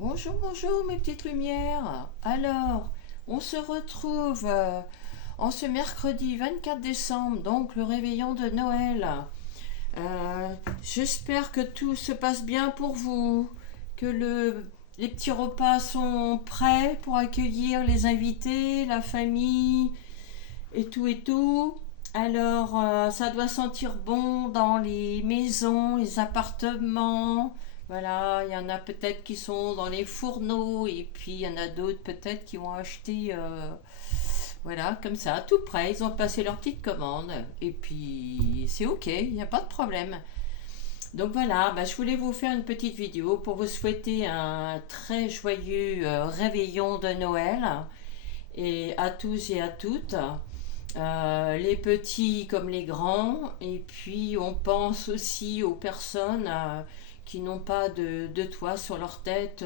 Bonjour, bonjour mes petites lumières. Alors, on se retrouve en ce mercredi 24 décembre, donc le réveillon de Noël. J'espère que tout se passe bien pour vous, que les petits repas sont prêts pour accueillir les invités, la famille et tout et tout. Alors, ça doit sentir bon dans les maisons, les appartements. Voilà, il y en a peut-être qui sont dans les fourneaux et puis il y en a d'autres peut-être qui ont acheté, voilà, comme ça, tout prêt. Ils ont passé leur petite commande et puis c'est ok, il n'y a pas de problème. Donc voilà, bah, je voulais vous faire une petite vidéo pour vous souhaiter un très joyeux réveillon de Noël et à tous et à toutes. Les petits comme les grands, et puis on pense aussi aux personnes qui n'ont pas de toit sur leur tête,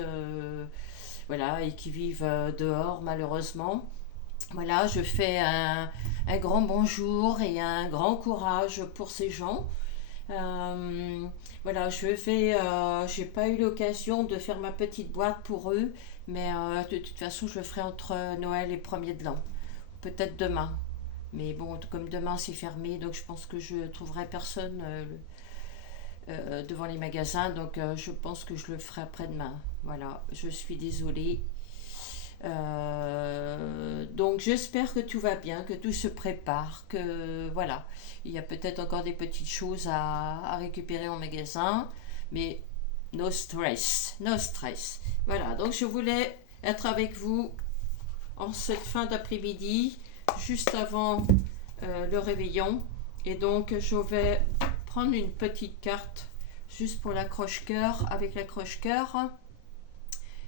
voilà, et qui vivent dehors malheureusement. Voilà, je fais un grand bonjour et un grand courage pour ces gens. Euh, voilà, j'ai pas eu l'occasion de faire ma petite boîte pour eux, mais de toute façon, je le ferai entre Noël et premier de l'an. Peut-être demain. Mais bon, comme demain c'est fermé, donc je pense que je trouverai personne devant les magasins. Donc je pense que je le ferai après-demain. Voilà, je suis désolée. Donc j'espère que tout va bien, que tout se prépare, que voilà. Il y a peut-être encore des petites choses à récupérer en magasin, mais no stress, no stress. Voilà, donc je voulais être avec vous en cette fin d'après-midi, juste avant le réveillon. Et donc, je vais prendre une petite carte juste pour l'accroche-cœur, avec l'accroche-cœur,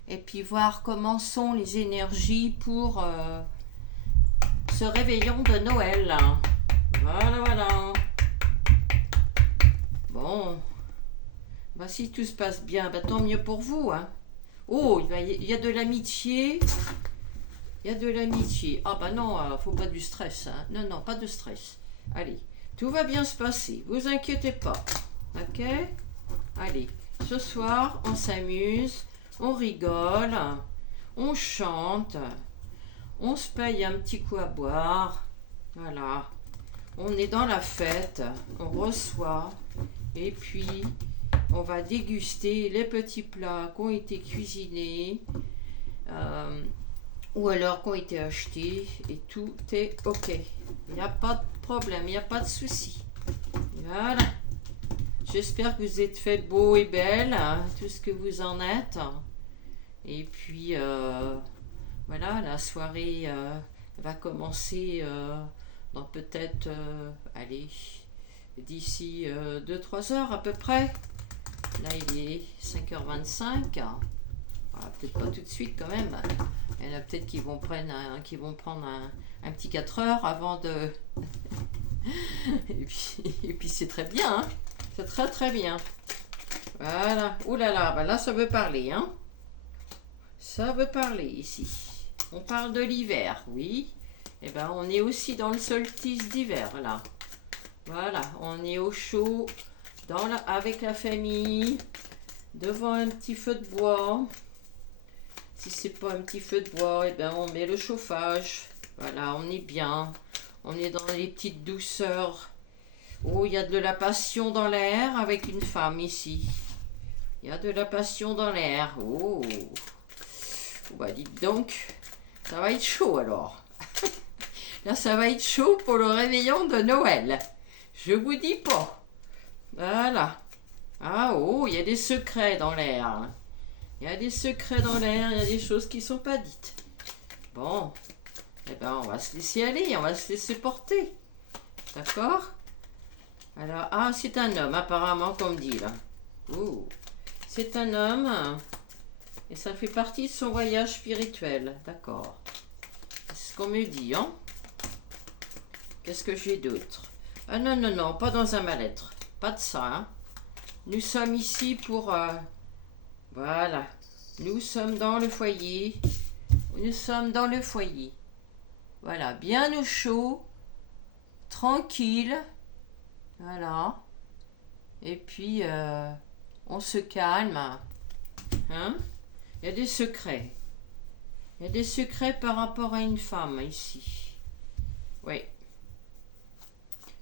et puis voir comment sont les énergies pour ce réveillon de Noël. Voilà, voilà. Bon, bah, si tout se passe bien, bah, tant mieux pour vous. Hein. Oh, il y a de l'amitié. Il y a de l'amitié. Ah bah non, faut pas du stress. Hein. Non, non, pas de stress. Allez, tout va bien se passer. Vous inquiétez pas. Ok. Allez, ce soir, on s'amuse, on rigole, on chante, on se paye un petit coup à boire. Voilà. On est dans la fête, on reçoit, et puis on va déguster les petits plats qui ont été cuisinés. Euh, ou alors qui ont été achetés et tout est ok. Il n'y a pas de problème, il n'y a pas de souci. Voilà. J'espère que vous êtes fait beau et belle, hein, tout ce que vous en êtes. Et puis voilà, la soirée va commencer dans peut-être, allez, d'ici 2-3 heures à peu près. Là, il est 5h25. Voilà, peut-être pas tout de suite quand même. Il y en a peut-être qui vont prendre un petit 4 heures avant de. Et puis c'est très bien, hein. C'est très très bien. Voilà. Ouh là là, bah là ça veut parler, hein. Ça veut parler ici. On parle de l'hiver, oui. Et ben on est aussi dans le solstice d'hiver là. Voilà, on est au chaud avec la famille, devant un petit feu de bois. Si c'est pas un petit feu de bois, et ben on met le chauffage. Voilà, on est bien. On est dans les petites douceurs. Oh, il y a de la passion dans l'air avec une femme ici. Il y a de la passion dans l'air. Oh. Bah dites donc, ça va être chaud alors. Là, ça va être chaud pour le réveillon de Noël. Je vous dis pas. Voilà. Ah oh, il y a des secrets dans l'air. Il y a des secrets dans l'air, il y a des choses qui sont pas dites. Bon, eh ben on va se laisser aller, on va se laisser porter. D'accord? Alors, ah, c'est un homme apparemment qu'on me dit là. Ouh, c'est un homme et ça fait partie de son voyage spirituel. D'accord. C'est ce qu'on me dit, hein? Qu'est-ce que j'ai d'autre? Ah non, non, non, pas dans un mal-être. Pas de ça, hein? Nous sommes ici pour... voilà. Nous sommes dans le foyer. Nous sommes dans le foyer. Voilà, bien au chaud, tranquille. Voilà. Et puis, on se calme. Hein? Il y a des secrets. Il y a des secrets par rapport à une femme ici. Oui.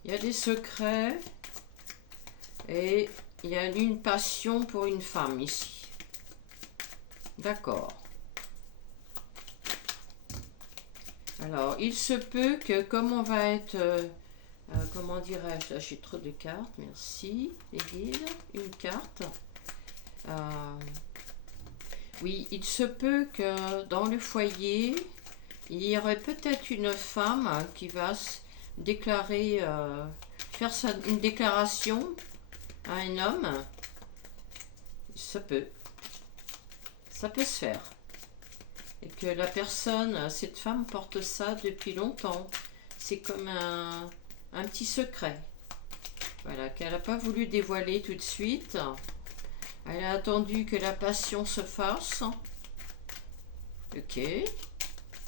Il y a des secrets et il y a une passion pour une femme ici. D'accord. Alors, il se peut que comme on va être... comment dirais-je? Là, j'ai trop de cartes. Merci, les guides. Une carte. Oui, il se peut que dans le foyer, il y aurait peut-être une femme qui va se déclarer, faire une déclaration à un homme. Ça peut se faire. Et que la personne, cette femme porte ça depuis longtemps. C'est comme un petit secret. Voilà, qu'elle n'a pas voulu dévoiler tout de suite. Elle a attendu que la passion se fasse. Ok.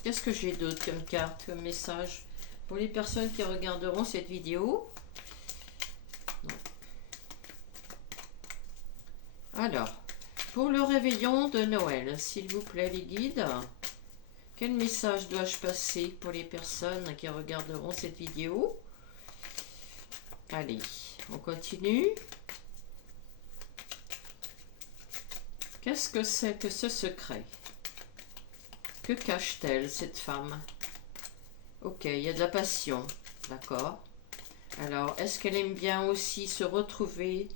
Qu'est-ce que j'ai d'autre comme carte, comme message pour les personnes qui regarderont cette vidéo? Non. Alors, pour le réveillon de Noël, s'il vous plaît les guides, quel message dois-je passer pour les personnes qui regarderont cette vidéo? Allez, on continue. Qu'est-ce que c'est que ce secret? Que cache-t-elle, cette femme? Ok, il y a de la passion, d'accord. Alors, est-ce qu'elle aime bien aussi se retrouver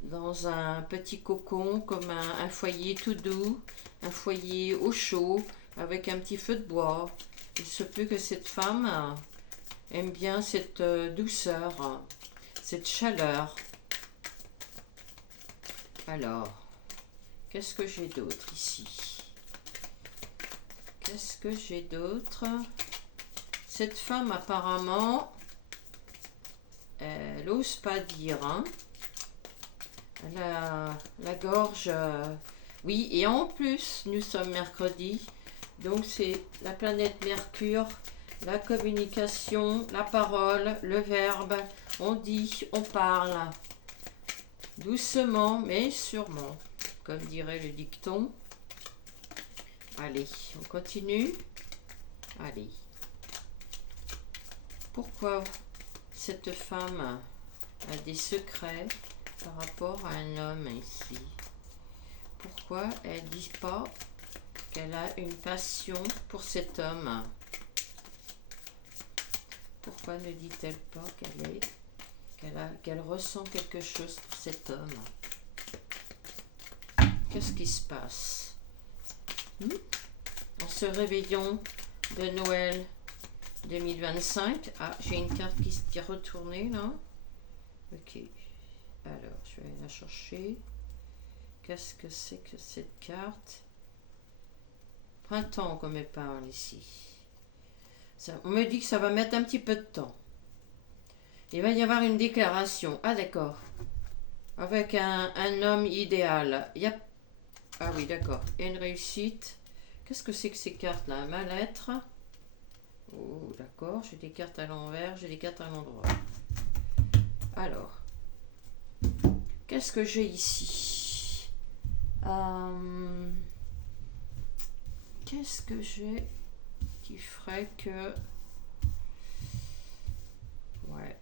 dans un petit cocon, comme un foyer tout doux, un foyer au chaud, avec un petit feu de bois? Il se peut que cette femme aime bien cette douceur, cette chaleur. Alors, qu'est-ce que j'ai d'autre ici? Qu'est-ce que j'ai d'autre? Cette femme, apparemment, elle n'ose pas dire. Hein? Elle a la gorge... oui, et en plus, nous sommes mercredi. Donc, c'est la planète Mercure, la communication, la parole, le verbe. On dit, on parle. Doucement, mais sûrement. Comme dirait le dicton. Allez, on continue. Allez. Pourquoi cette femme a des secrets par rapport à un homme ici? Pourquoi elle ne dit pas qu'elle a une passion pour cet homme? Pourquoi ne dit-elle pas qu'elle ressent quelque chose pour cet homme? Qu'est-ce qui se passe? En ce réveillon de Noël 2025. Ah, j'ai une carte qui est retournée là. Ok. Alors, je vais la chercher. Qu'est-ce que c'est que cette carte? Printemps qu'on me parle ici. Ça, on me dit que ça va mettre un petit peu de temps. Il va y avoir une déclaration. Ah d'accord. Avec un homme idéal. Il y a... Ah oui, d'accord. Et une réussite. Qu'est-ce que c'est que ces cartes-là? Ma lettre. Oh, d'accord. J'ai des cartes à l'envers, j'ai des cartes à l'endroit. Alors. Qu'est-ce que j'ai ici? Qu'est-ce que j'ai qui ferait que... Ouais.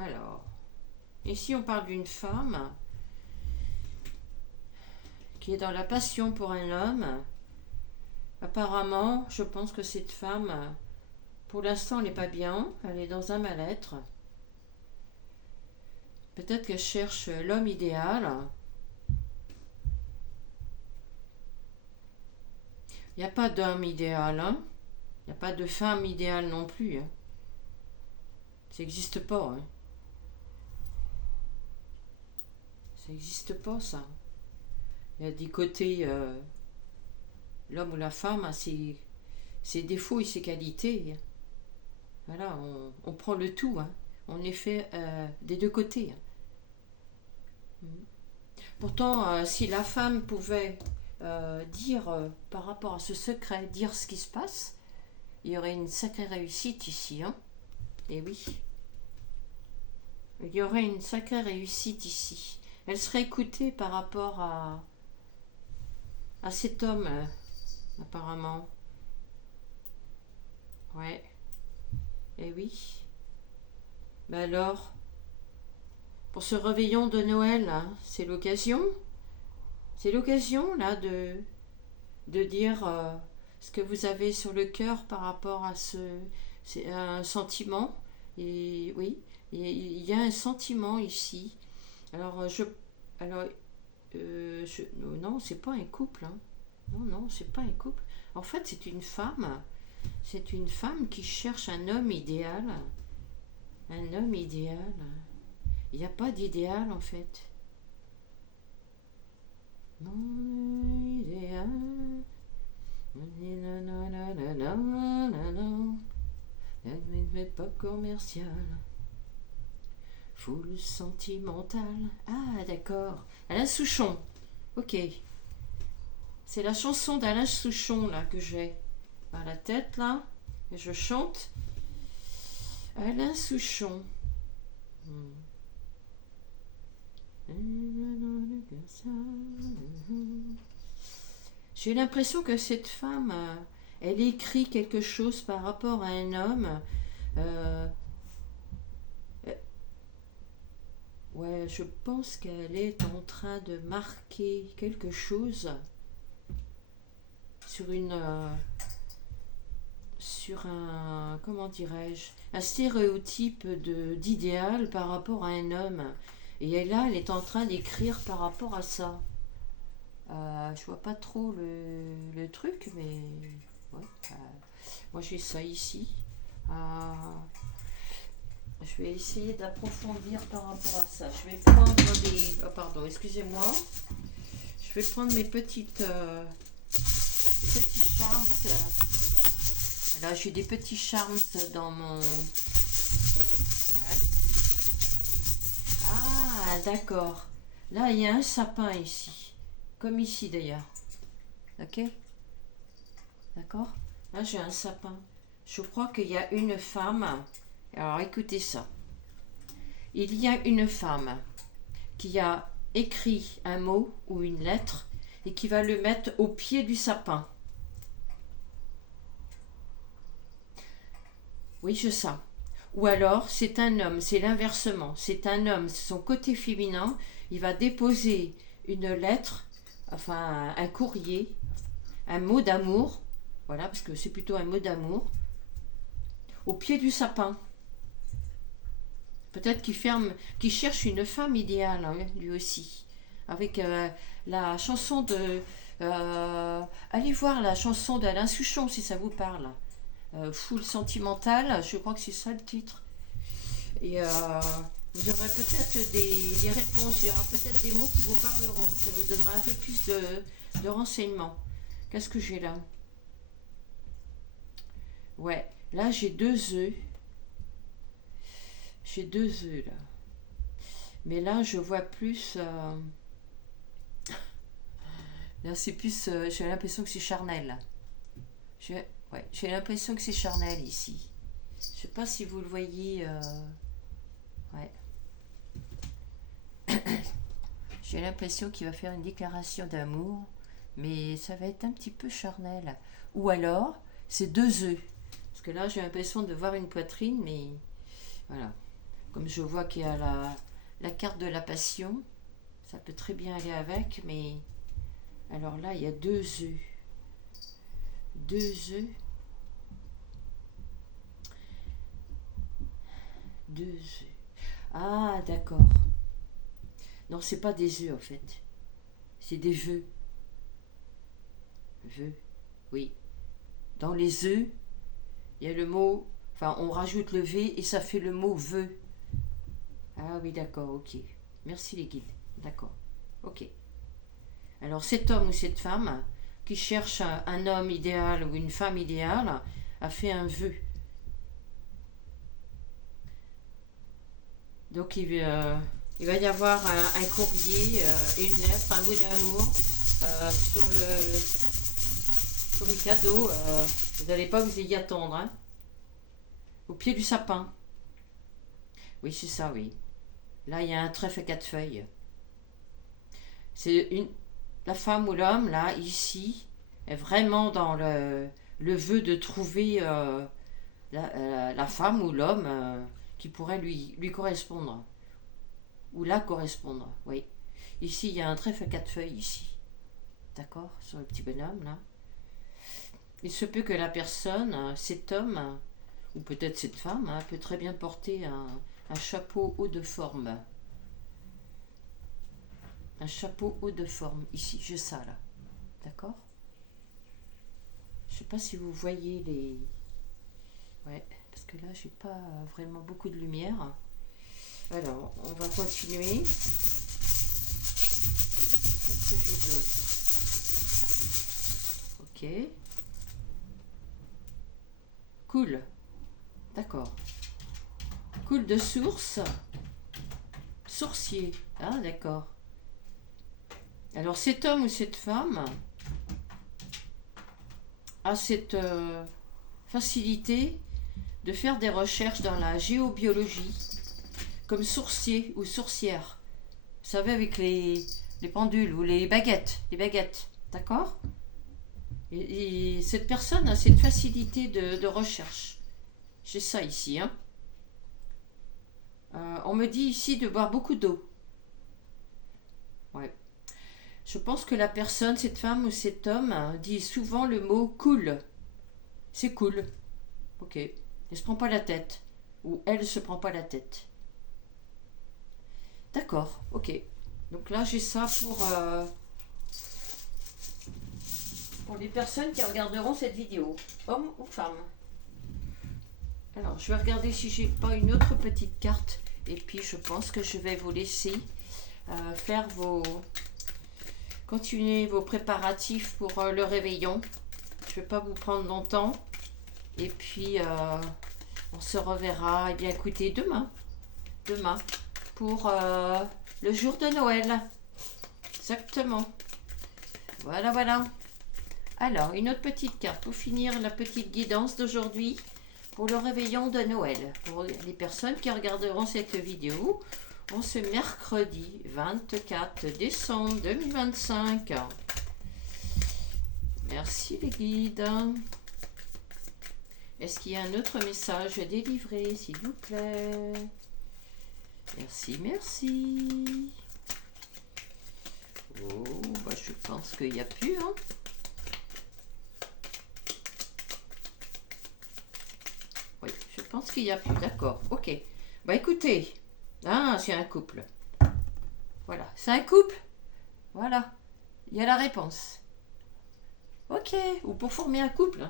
Alors. Ici, on parle d'une femme qui est dans la passion pour un homme. Apparemment, je pense que cette femme, pour l'instant, elle n'est pas bien. Elle est dans un mal-être. Peut-être qu'elle cherche l'homme idéal. Il n'y a pas d'homme idéal. Hein? Il n'y a pas de femme idéale non plus. Hein? Ça n'existe pas. Hein? Ça n'existe pas, ça. Il y a des côtés... l'homme ou la femme a ses défauts et ses qualités. Voilà, on prend le tout. Hein. On est fait des deux côtés. Pourtant, si la femme pouvait dire par rapport à ce secret, dire ce qui se passe, il y aurait une sacrée réussite ici. Hein. Et oui. Il y aurait une sacrée réussite ici. Elle serait écoutée par rapport à cet homme, apparemment. Ouais, eh oui. Ben alors, pour ce réveillon de Noël, hein, c'est l'occasion là de dire ce que vous avez sur le cœur par rapport à c'est un sentiment. Et oui, il y a un sentiment ici. Alors, alors, non, c'est pas un couple, hein. Non, non, c'est pas un couple. En fait, c'est une femme. C'est une femme qui cherche un homme idéal. Un homme idéal. Il n'y a pas d'idéal en fait. Mon idéal. Mais pas commercial. Full sentimental. Ah, d'accord. Alain Souchon. Ok. C'est la chanson d'Alain Souchon là que j'ai à la tête là. Et je chante. Alain Souchon. J'ai l'impression que cette femme, elle écrit quelque chose par rapport à un homme. Euh, ouais, je pense qu'elle est en train de marquer quelque chose sur sur un, comment dirais-je, un stéréotype d'idéal par rapport à un homme. Et là, elle est en train d'écrire par rapport à ça. Je vois pas trop le truc, mais ouais, moi j'ai ça ici. Euh, je vais essayer d'approfondir par rapport à ça. Je vais prendre des... Oh, pardon, excusez-moi. Je vais prendre mes petits charms. Là, j'ai des petits charms dans mon... Ouais. Ah, d'accord. Là, il y a un sapin ici. Comme ici, d'ailleurs. Ok? D'accord? Là, j'ai un sapin. Je crois qu'il y a une femme. Alors, écoutez ça. Il y a une femme qui a écrit un mot ou une lettre et qui va le mettre au pied du sapin. Oui, je sais. Ou alors, c'est un homme, c'est l'inversement. C'est un homme, c'est son côté féminin. Il va déposer une lettre, enfin un courrier, un mot d'amour. Voilà, parce que c'est plutôt un mot d'amour. Au pied du sapin. Peut-être qu'il cherche une femme idéale, hein, lui aussi. Avec la chanson de... allez voir la chanson d'Alain Souchon, si ça vous parle. Full sentimental, je crois que c'est ça le titre. Et vous aurez peut-être des réponses, il y aura peut-être des mots qui vous parleront. Ça vous donnera un peu plus de renseignements. Qu'est-ce que j'ai là? Ouais, là j'ai 2 œufs. J'ai 2 œufs là. Mais là je vois plus... là c'est plus... j'ai l'impression que c'est charnel. Ouais, j'ai l'impression que c'est charnel ici. Je sais pas si vous le voyez. Ouais. J'ai l'impression qu'il va faire une déclaration d'amour, mais ça va être un petit peu charnel. Ou alors, c'est 2 œufs. Parce que là, j'ai l'impression de voir une poitrine, mais voilà. Comme je vois qu'il y a la carte de la passion, ça peut très bien aller avec, mais alors là, il y a 2 œufs. 2 œufs. 2 œufs. Ah, d'accord. Non, c'est pas des œufs en fait. C'est des vœux. Vœux. Oui. Dans les œufs, il y a le mot. Enfin, on rajoute le V et ça fait le mot vœu. Ah oui, d'accord, ok. Merci les guides. D'accord. Ok. Alors cet homme ou cette femme qui cherche un homme idéal ou une femme idéale a fait un vœu. Donc il va y avoir un courrier, une lettre, un mot d'amour sur comme cadeau. Vous n'allez pas vous y attendre. Hein, au pied du sapin. Oui, c'est ça, oui. Là, il y a un trèfle à 4 feuilles. C'est une... la femme ou l'homme, là, ici, est vraiment dans le vœu de trouver la femme ou l'homme qui pourrait lui correspondre. Ou la correspondre, oui. Ici, il y a un trèfle à 4 feuilles, ici. D'accord? Sur le petit bonhomme, là. Il se peut que la personne, cet homme, ou peut-être cette femme, peut très bien porter un chapeau haut de forme. Un chapeau haut de forme, ici, j'ai ça, là. D'accord? Je sais pas si vous voyez les... Ouais, parce que là, j'ai pas vraiment beaucoup de lumière. Alors, on va continuer. Qu'est-ce que j'ai d'autre? Ok. Cool. D'accord. Cool de source. Sourcier. Ah, d'accord. Alors, cet homme ou cette femme a cette facilité de faire des recherches dans la géobiologie, comme sourcier ou sourcière. Vous savez, avec les pendules ou les baguettes. D'accord? Et cette personne a cette facilité de recherche. J'ai ça ici. Hein. On me dit ici de boire beaucoup d'eau. Ouais. Je pense que la personne, cette femme ou cet homme, dit souvent le mot cool. C'est cool. Ok. Elle se prend pas la tête. Ou elle se prend pas la tête. D'accord. Ok. Donc là, j'ai ça pour les personnes qui regarderont cette vidéo. Homme ou femme. Alors, je vais regarder si j'ai pas une autre petite carte. Et puis, je pense que je vais vous laisser faire continuer vos préparatifs pour le réveillon. Je ne vais pas vous prendre longtemps. Et puis, on se reverra, eh bien, écoutez, demain, pour le jour de Noël. Exactement. Voilà, voilà. Alors, une autre petite carte pour finir la petite guidance d'aujourd'hui pour le réveillon de Noël. Pour les personnes qui regarderont cette vidéo, en ce mercredi 24 décembre 2025. Merci les guides. Est-ce qu'il y a un autre message délivré, s'il vous plaît? Merci, merci. Oh, bah je pense qu'il n'y a plus, hein. Oui, je pense qu'il n'y a plus, d'accord, ok. Bah écoutez, ah, c'est un couple. Voilà, c'est un couple. Voilà, il y a la réponse. Ok, ou pour former un couple.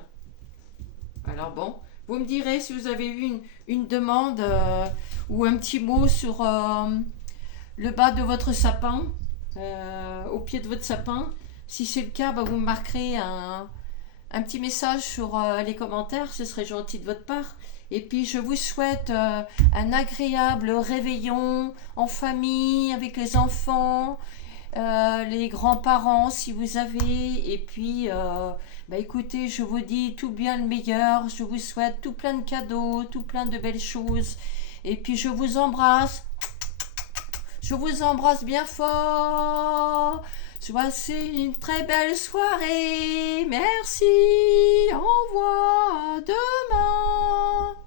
Alors bon, vous me direz si vous avez eu une demande ou un petit mot sur le bas de votre sapin, au pied de votre sapin. Si c'est le cas, bah, vous me marquerez un petit message sur les commentaires, ce serait gentil de votre part. Et puis je vous souhaite un agréable réveillon en famille, avec les enfants, les grands-parents si vous avez. Et puis, bah écoutez, je vous dis tout bien le meilleur. Je vous souhaite tout plein de cadeaux, tout plein de belles choses. Et puis je vous embrasse. Je vous embrasse bien fort. C'est une très belle soirée. Merci. Au revoir. À demain.